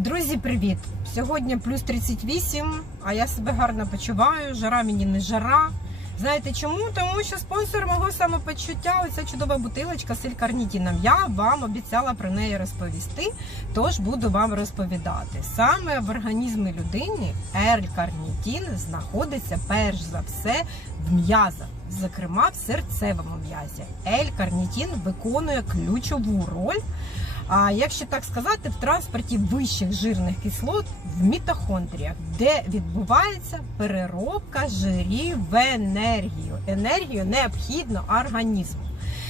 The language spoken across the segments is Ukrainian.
Друзі, привіт! Сьогодні плюс 38, а я себе гарно почуваю. Жара мені не жара. Знаєте чому? Тому що спонсор мого самопочуття оця чудова бутилочка з карнітіном. Я вам обіцяла про неї розповісти, тож буду вам розповідати. Саме в організмі людини L-карнітін знаходиться перш за все в м'язах, зокрема в серцевому м'язі. L-карнітін виконує ключову роль. А якщо так сказати, в транспорті вищих жирних кислот в мітохондріях, де відбувається переробка жирів в енергію, енергію необхідно організму,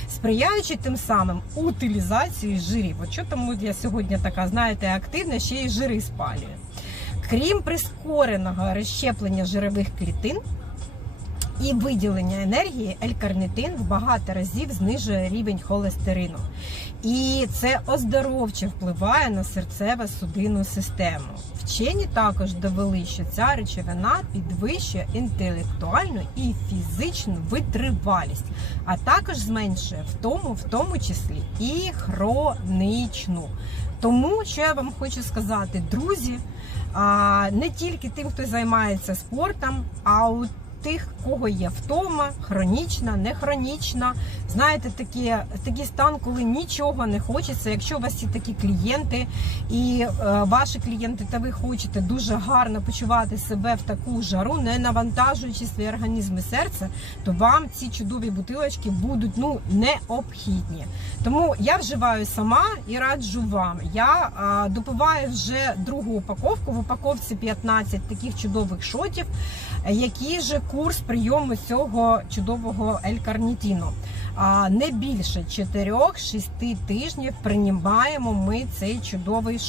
сприяючи тим самим утилізації жирів. От що тому я сьогодні така, знаєте, активна, ще й жири спалюю. Крім прискореного розщеплення жирових клітин. І виділення енергії L-карнитин в багато разів знижує рівень холестерину. І це оздоровче впливає на серцево-судинну систему. Вчені також довели, що ця речовина підвищує інтелектуальну і фізичну витривалість, а також зменшує в тому, в тому числі і хроничну. Тому що я вам хочу сказати, друзі, не тільки тим, хто займається спортом, а у тих, кого є втома, хронічна, не хронічна. Знаєте, такі, такий стан, коли нічого не хочеться. Якщо у вас є такі клієнти, і е, ваші клієнти, та ви хочете дуже гарно почувати себе в таку жару, не навантажуючи свій організм і серце, то вам ці чудові бутилочки будуть ну необхідні. Тому я вживаю сама і раджу вам. Я е, допиваю вже другу упаковку. В упаковці 15 таких чудових шотів. Який же курс прийому цього чудового L-карнітіну? А не більше 4-6 тижнів приймаємо ми цей чудовий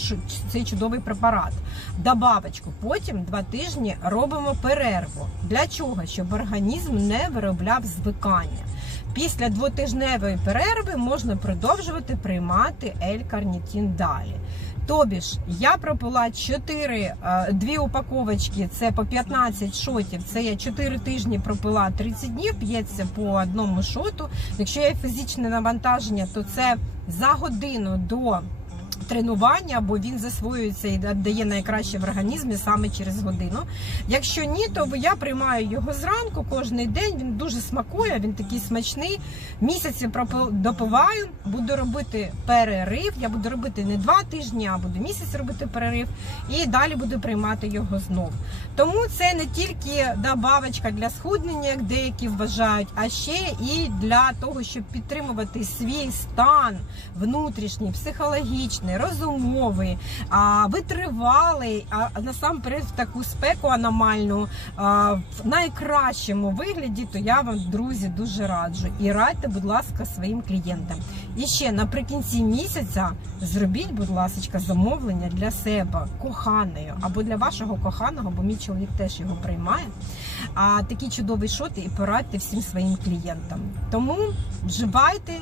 цей чудовий препарат. Добавочку. Потім 2 тижні робимо перерву. Для чого? Щоб організм не виробляв звикання. Після двотижневої перерви можна продовжувати приймати L-карнітін далі. Тобі ж я пропила 4, 2 упаковочки, це по 15 шотів. Це я 4 тижні пропила 30 днів, п'ється по одному шоту. Якщо є фізичне навантаження, то це за годину до тренування, бо він засвоюється і дає найкраще в організмі саме через годину. Якщо ні, то я приймаю його зранку кожен день. Він дуже смакує, він такий смачний. Місяці допиваю, буду робити перерив. Я буду робити не два тижні, а буду місяць робити перерив, і далі буду приймати його знов. Тому це не тільки добавочка для схуднення, як деякі вважають, а ще і для того, щоб підтримувати свій стан внутрішній, психологічний, розумовий, витривалий, а насамперед в таку спеку аномальну в найкращому вигляді, то я вам, друзі, дуже раджу. І радьте, будь ласка, своїм клієнтам. І ще наприкінці місяця зробіть, будь ласка, замовлення для себе коханої або для вашого коханого, бо мій чоловік теж його приймає. А такі чудові шоти і порадьте всім своїм клієнтам. Тому вживайте